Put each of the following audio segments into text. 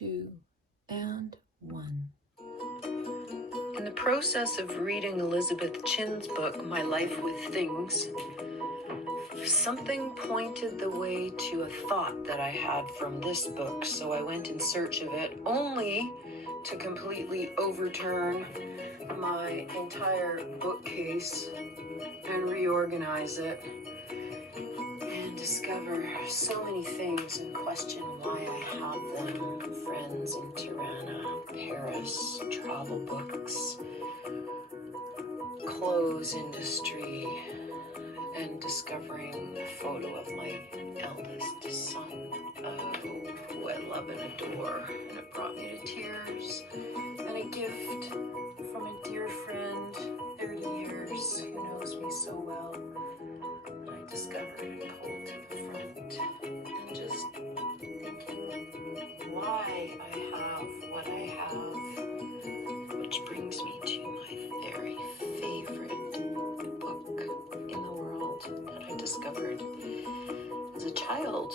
2, and 1. In the process of reading Elizabeth Chin's book, My Life with Things, something pointed the way to a thought that I had from this book, so I went in search of it, only to completely overturn my entire bookcase and reorganize it and discover so many things and question why I have them. Friends in Tirana, Paris, travel books, clothes industry, and discovering a photo of my eldest son, who I love and adore, and it brought me to tears, and a gift from a dear friend, 30 years, who knows me so well, and I discovered and pulled to the front, and just thinking why I have what I have, which brings me to my very favorite book in the world that I discovered as a child,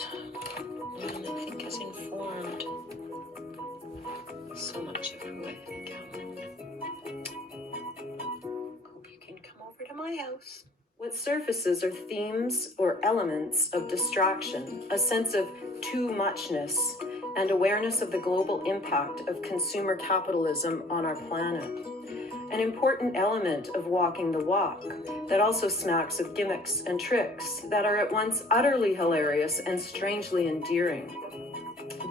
and I think has informed so much of who I've become. Hope you can come over to my house. What surfaces are themes or elements of distraction, a sense of too muchness, and awareness of the global impact of consumer capitalism on our planet. An important element of walking the walk that also smacks of gimmicks and tricks that are at once utterly hilarious and strangely endearing.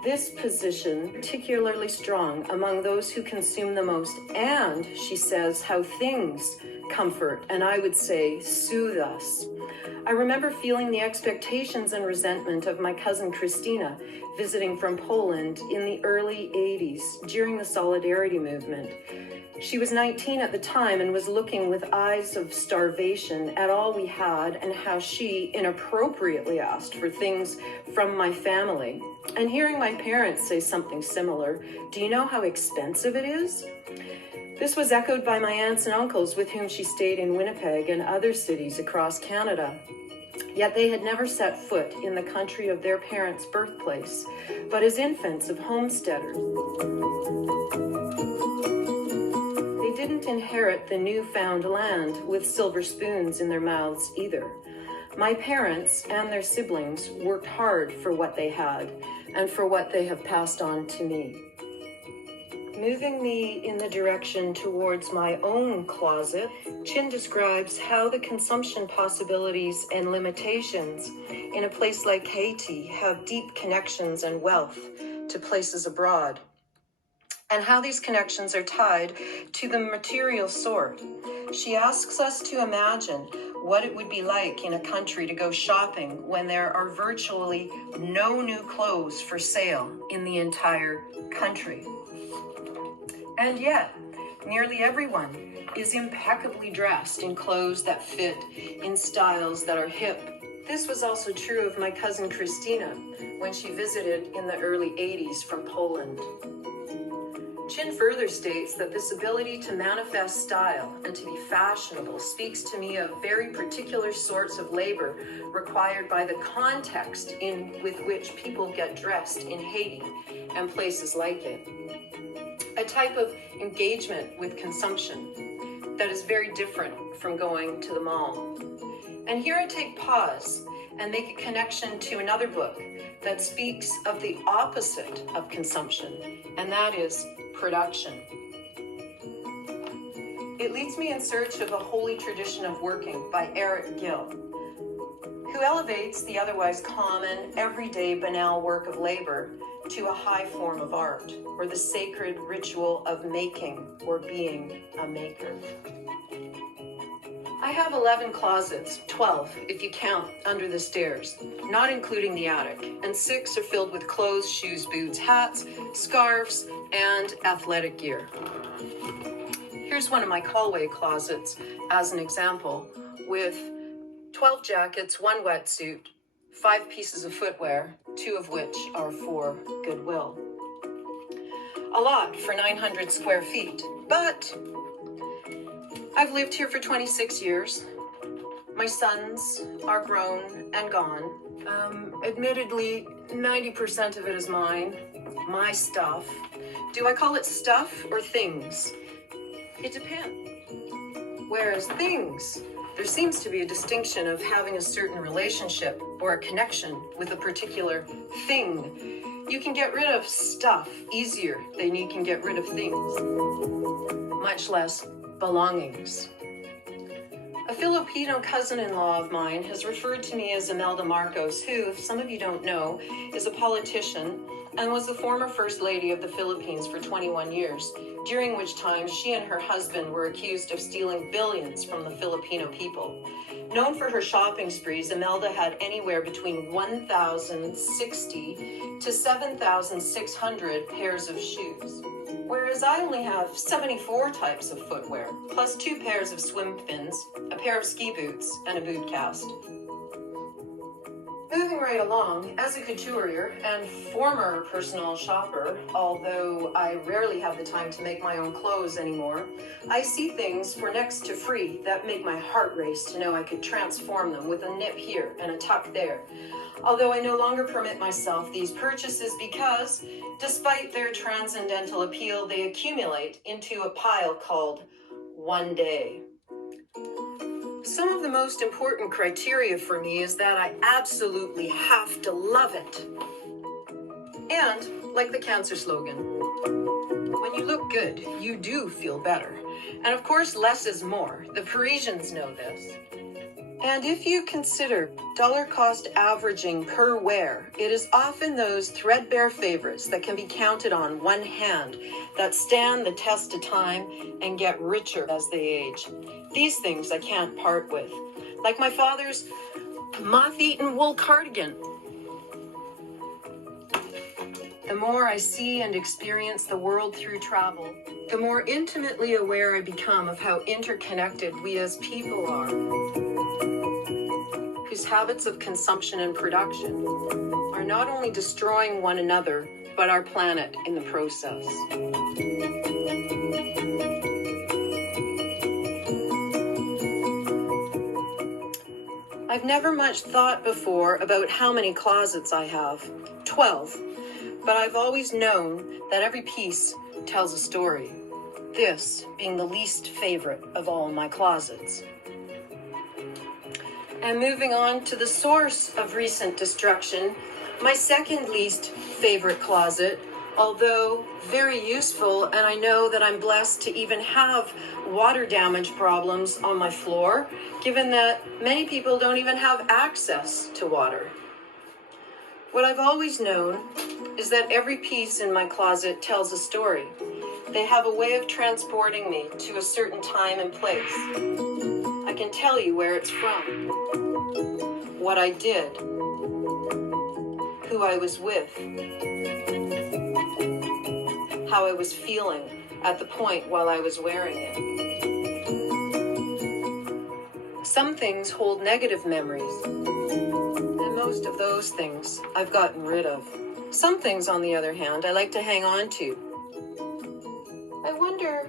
This position particularly strong among those who consume the most, and she says how things comfort and I would say soothe us. I remember feeling the expectations and resentment of my cousin Christina visiting from Poland in the early 80s during the Solidarity movement. She was 19 at the time and was looking with eyes of starvation at all we had and how she inappropriately asked for things from my family. And hearing my parents say something similar, do you know how expensive it is? This was echoed by my aunts and uncles with whom she stayed in Winnipeg and other cities across Canada. Yet they had never set foot in the country of their parents' birthplace, but as infants of homesteaders. They didn't inherit the newfound land with silver spoons in their mouths either. My parents and their siblings worked hard for what they had and for what they have passed on to me. Moving me in the direction towards my own closet, Chin describes how the consumption possibilities and limitations in a place like Haiti have deep connections and wealth to places abroad, and how these connections are tied to the material sort. She asks us to imagine what it would be like in a country to go shopping when there are virtually no new clothes for sale in the entire country. And yet, nearly everyone is impeccably dressed in clothes that fit, in styles that are hip. This was also true of my cousin Christina when she visited in the early 80s from Poland. Chin further states that this ability to manifest style and to be fashionable speaks to me of very particular sorts of labor required by the context with which people get dressed in Haiti and places like it. A type of engagement with consumption that is very different from going to the mall. And here I take pause and make a connection to another book that speaks of the opposite of consumption, and that is production. It leads me in search of A Holy Tradition of Working by Eric Gill, who elevates the otherwise common, everyday, banal work of labor to a high form of art, or the sacred ritual of making or being a maker. I have 11 closets, 12 if you count under the stairs, not including the attic, and 6 are filled with clothes, shoes, boots, hats, scarves, and athletic gear. Here's one of my hallway closets as an example, with 12 jackets, 1 wetsuit, 5 pieces of footwear, 2 of which are for Goodwill. A lot for 900 square feet, but I've lived here for 26 years. My sons are grown and gone. Admittedly, 90% of it is mine. my stuff. Do I call it stuff or things? It depends. Whereas things, there seems to be a distinction of having a certain relationship or a connection with a particular thing. You can get rid of stuff easier than you can get rid of things, much less belongings. A Filipino cousin-in-law of mine has referred to me as Imelda Marcos, who, if some of you don't know, is a politician and was the former First Lady of the Philippines for 21 years, during which time she and her husband were accused of stealing billions from the Filipino people. Known for her shopping sprees, Imelda had anywhere between 1,060 to 7,600 pairs of shoes, whereas I only have 74 types of footwear, plus 2 pairs of swim fins, a pair of ski boots, and a boot cast. Moving right along, as a couturier and former personal shopper, although I rarely have the time to make my own clothes anymore, I see things for next to free that make my heart race to know I could transform them with a nip here and a tuck there. Although I no longer permit myself these purchases because, despite their transcendental appeal, they accumulate into a pile called one day. Some of the most important criteria for me is that I absolutely have to love it. And, like the cancer slogan, when you look good, you do feel better. And of course, less is more. The Parisians know this. And if you consider dollar cost averaging per wear, it is often those threadbare favorites that can be counted on one hand that stand the test of time and get richer as they age. These things I can't part with, like my father's moth-eaten wool cardigan. The more I see and experience the world through travel, the more intimately aware I become of how interconnected we as people are, whose habits of consumption and production are not only destroying one another, but our planet in the process. I've never much thought before about how many closets I have. 12. But I've always known that every piece tells a story. This being the least favorite of all my closets. And moving on to the source of recent destruction, my second least favorite closet, although very useful, and I know that I'm blessed to even have water damage problems on my floor, given that many people don't even have access to water. What I've always known is that every piece in my closet tells a story. They have a way of transporting me to a certain time and place. I can tell you where it's from, what I did, who I was with, how I was feeling at the point while I was wearing it. Some things hold negative memories, and most of those things I've gotten rid of. Some things, on the other hand, I like to hang on to. I wonder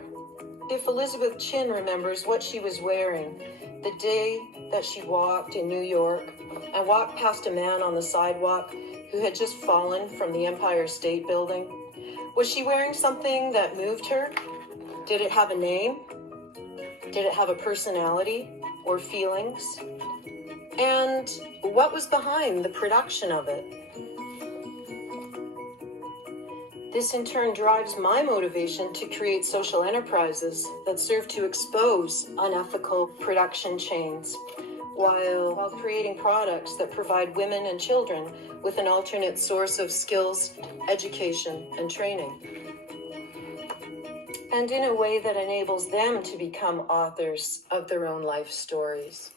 if Elizabeth Chin remembers what she was wearing the day that she walked in New York and walked past a man on the sidewalk who had just fallen from the Empire State Building. Was she wearing something that moved her? Did it have a name? Did it have a personality or feelings? And what was behind the production of it? This in turn drives my motivation to create social enterprises that serve to expose unethical production chains while creating products that provide women and children with an alternate source of skills, education, and training. And in a way that enables them to become authors of their own life stories.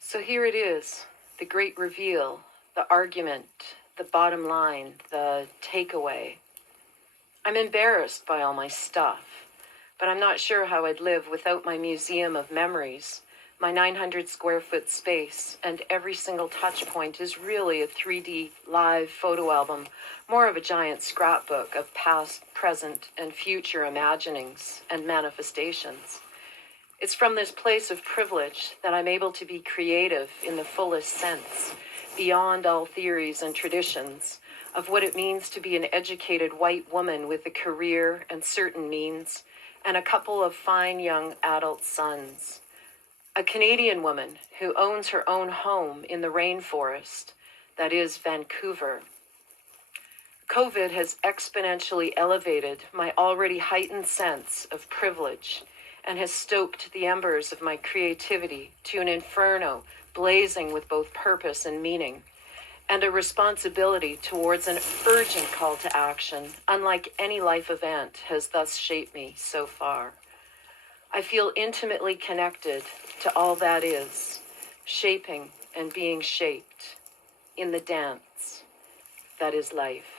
So here it is, the great reveal, the argument, the bottom line, the takeaway. I'm embarrassed by all my stuff, but I'm not sure how I'd live without my museum of memories. My 900 square foot space and every single touch point is really a 3D live photo album, more of a giant scrapbook of past, present, and future imaginings and manifestations. It's from this place of privilege that I'm able to be creative in the fullest sense, beyond all theories and traditions, of what it means to be an educated white woman with a career and certain means, and a couple of fine young adult sons. A Canadian woman who owns her own home in the rainforest, that is Vancouver. COVID has exponentially elevated my already heightened sense of privilege and has stoked the embers of my creativity to an inferno blazing with both purpose and meaning, and a responsibility towards an urgent call to action, unlike any life event has thus shaped me so far. I feel intimately connected to all that is, shaping and being shaped in the dance that is life.